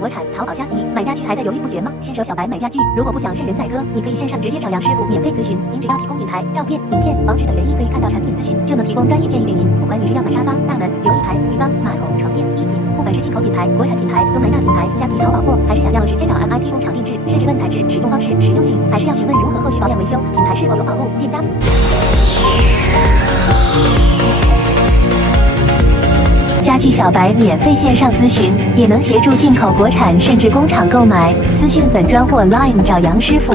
国产淘宝家庭买家具还在犹豫不决吗？新手小白买家具，如果不想任人宰割，你可以线上直接找杨师傅免费咨询。您只要提供品牌、照片、影片、网址等原因可以看到产品资讯，就能提供专业建议给您。不管你是要买沙发、大门、琉璃台、浴缸、马桶、床垫、衣品，不管是进口品牌、国产品牌、东南亚品牌、虾皮淘宝货，还是想要直接找 MIT 工厂定制，甚至问材质、使用方式、实用性，还是要询问如何后续保养维修，品牌是否有保护，店家服。家具小白免费线上咨询，也能协助进口国产甚至工厂购买。私讯粉专或 Line 找杨师傅。